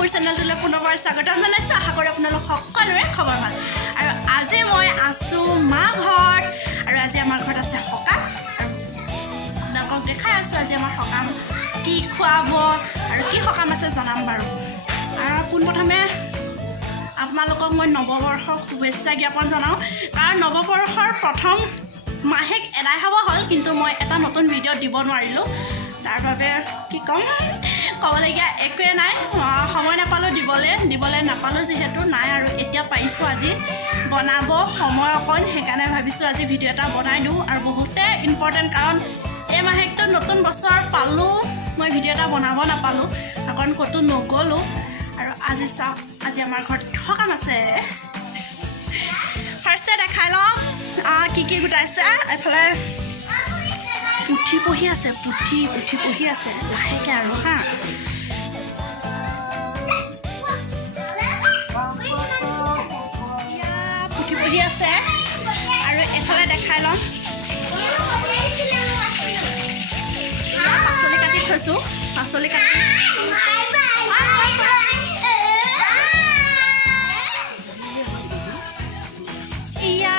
মোৰ চেনেলটোলৈ পুনৰবাৰ স্বাগতম জনাইছোঁ। আশা কৰোঁ আপোনালোক সকলোৰে খবৰ ভাল। আৰু আজি মই আছোঁ মা ঘৰত, আৰু আজি আমাৰ ঘৰত আছে সকাম, আৰু আপোনালোকক দেখাই আছোঁ আজি আমাৰ সকাম কি খুৱাব আৰু কি সকাম আছে জনাম বাৰু। আৰু পোনপ্ৰথমে আপোনালোকক মই নৱবৰ্ষৰ শুভেচ্ছা জ্ঞাপন জনাওঁ, কাৰণ নৱবৰ্ষৰ প্ৰথম মাহেক এদাই হ'ব হ'ল, কিন্তু মই এটা নতুন ভিডিঅ' দিব নোৱাৰিলোঁ। তাৰ বাবে কি ক'ম, ক'বলগীয়া একোৱে নাই, সময় নাপালোঁ দিবলৈ নাপালোঁ যিহেতু নাই, আৰু এতিয়া পাৰিছোঁ আজি বনাব সময় অকণ, সেইকাৰণে ভাবিছোঁ আজি ভিডিঅ' এটা বনাই দিওঁ। আৰু বহুতে ইম্পৰ্টেণ্ট, কাৰণ এই মাহেকটো নতুন বছৰ পালোঁ, মই ভিডিঅ' এটা বনাব নাপালোঁ, কাৰণ ক'তো নগ'লোঁ। আৰু আজি চাওক, আজি আমাৰ ঘৰত সকাম আছে। ফাৰ্ষ্টে দেখাই লওঁ কি গোটাইছে। এফালে পুঠি পঢ়ি আছে, পুঠি পঢ়ি আছে লাহেকৈ আৰু হা। পুঠি পঢ়ি আছে। আৰু এফালে দেখাই লওঁ পাচলি কাটি থৈছোঁ, পাচলি কাটি এয়া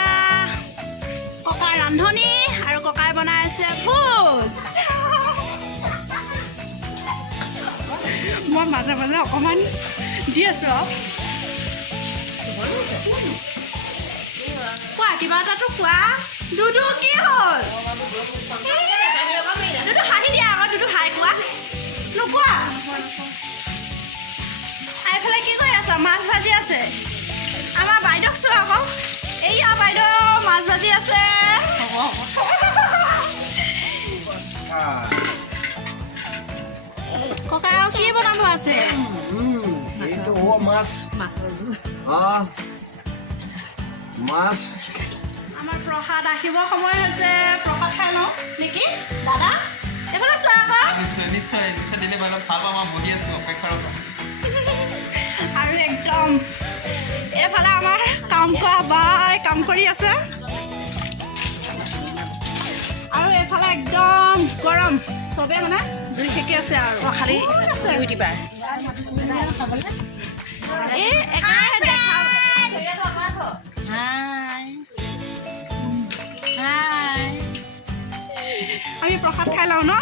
ককাৰ ৰান্ধনি, আৰু ককাই বনাই আছে ভোজ। মই মাজে মাজে অকণমান দি আছোঁ আৰু কোৱা, কিবা এটাতো কোৱা। দুদু কি হ'ল? দুদু হাঁহি দিয়া আকৌ, দুদু হাই কোৱা, নোকোৱা। এইফালে কি কৰি আছা? মাছ ভাজি আছে। আমাৰ বাইদেউক চোৱা আকৌ, এইয়া বাইদেউ মাছ ভাজি আছে। ককাই আৰু কি বনাব আছে? আমাৰ প্ৰসাদ আহিব সময় হৈছে, প্ৰসাদ খাই লওঁ নেকি দাদা? এইফালে চোৱা আকৌ। নিশ্চয় দিলে ভাল পাম, মই বহি আছোঁ অপেক্ষাৰ পৰা। আৰু একদম এইফালে আমাৰ কাম কৰা বাই কাম কৰি আছে, আৰু এইফালে একদম গৰম, চবে মানে জুই সেকি আছে। আৰু খালি ইউটিউবাৰ এই একেৰাহে দেখা। আমি প্ৰসাদ খাই লওঁ ন?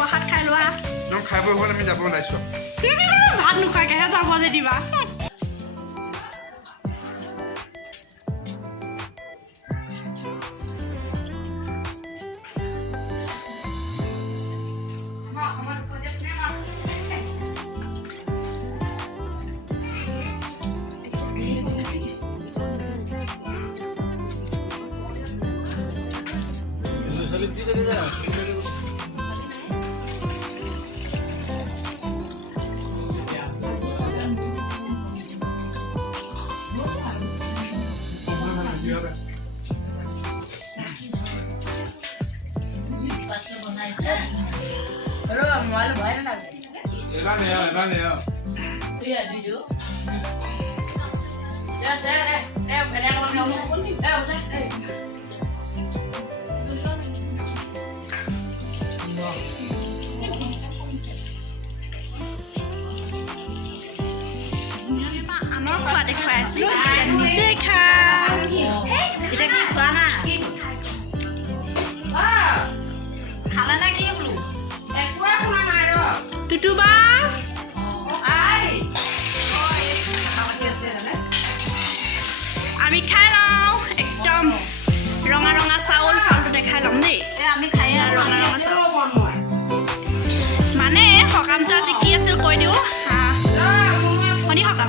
প্ৰসাদ খাই লোৱা। খাই বৈ হ'ল, আমি যাব ওলাইছোঁ। ভাত নোখোৱাকৈহে যাব যে দিবা। আনৰ খোৱা দেখুৱাই আছিলোঁ, এতিয়া নিজে খাম। এতিয়া কি খোৱা না? খালা না কি বোলো? টুটুবা আমি খাই লওঁ। একদম ৰঙা ৰঙা চাউলটো দেখাই ল'ম দেই। আমি খাই ৰঙা ৰঙা চাউল মানে সকামটো আজি কি আছিল কৈ দিওঁ। শনি সকাম।